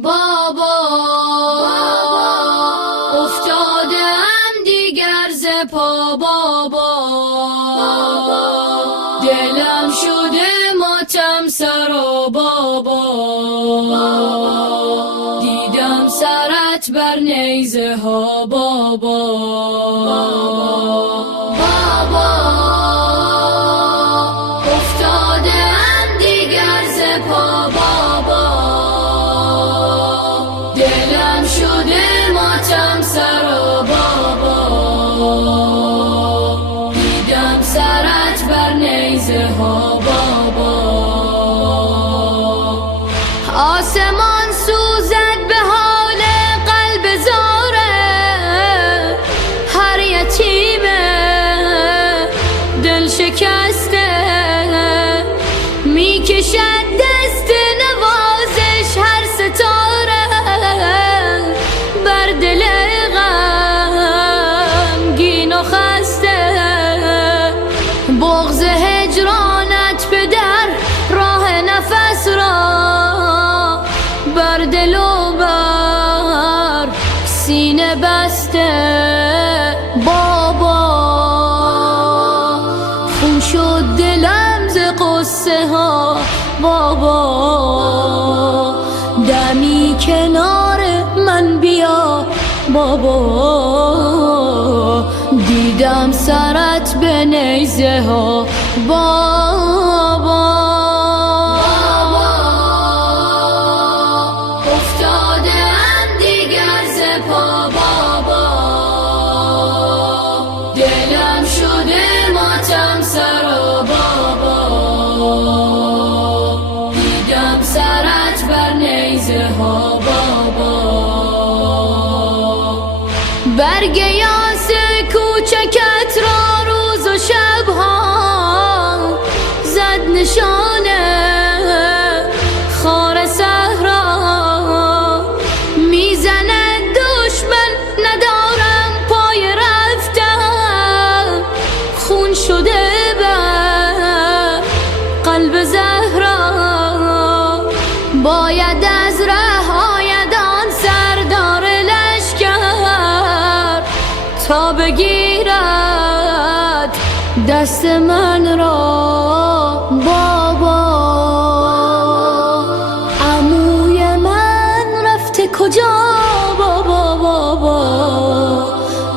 بابا افتادم دیگر ز پا بابا، دلم شده ماتم سرا بابا، دیدم سرت بر نیزه ها بابا. بابا افتادم دیگر ز پا بابا، دلم شده ماتم سرا بابا، دیدم سرت بر نیزه ها بابا. آسمان سوزد به حال قلب زاره، هر یتیمه دل شکسته میکشد دست نوازش هر ستاره بر دل غمگین و خسته. بغض هجرانت به در راه نفس را بر دل و بر سینه بسته. بابا خون شد دلم ز قصه ها بابا، دمی کنار من بیا بابا، دیدم سرت به نیزه ها بابا. افتادم دیگر ز پا بابا، دلم شده ماتم سرا بابا، دیدم سرت بر نیزه ها بابا. برگ یاس کوچکت را روز و شبها زد نشانه خار صحرا، میزند دشمن ندارم پای رفتن، خون شده بر قلب زهرا. باید از ره آید آن سردار لشکر تا بگیرد دست من را بابا. عموی من رفته کجا بابا بابا،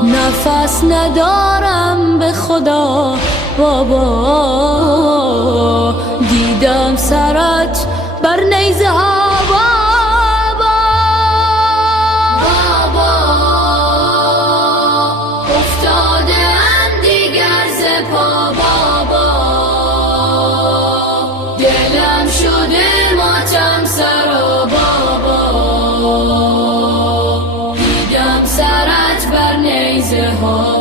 نفس ندارم به خدا بابا، دیدم سرت بر نیزه ها بابا. بابا افتادم دیگر ز پا بابا، دلم شده ماتم سرا بابا، دیدم سرت بر نیزه ها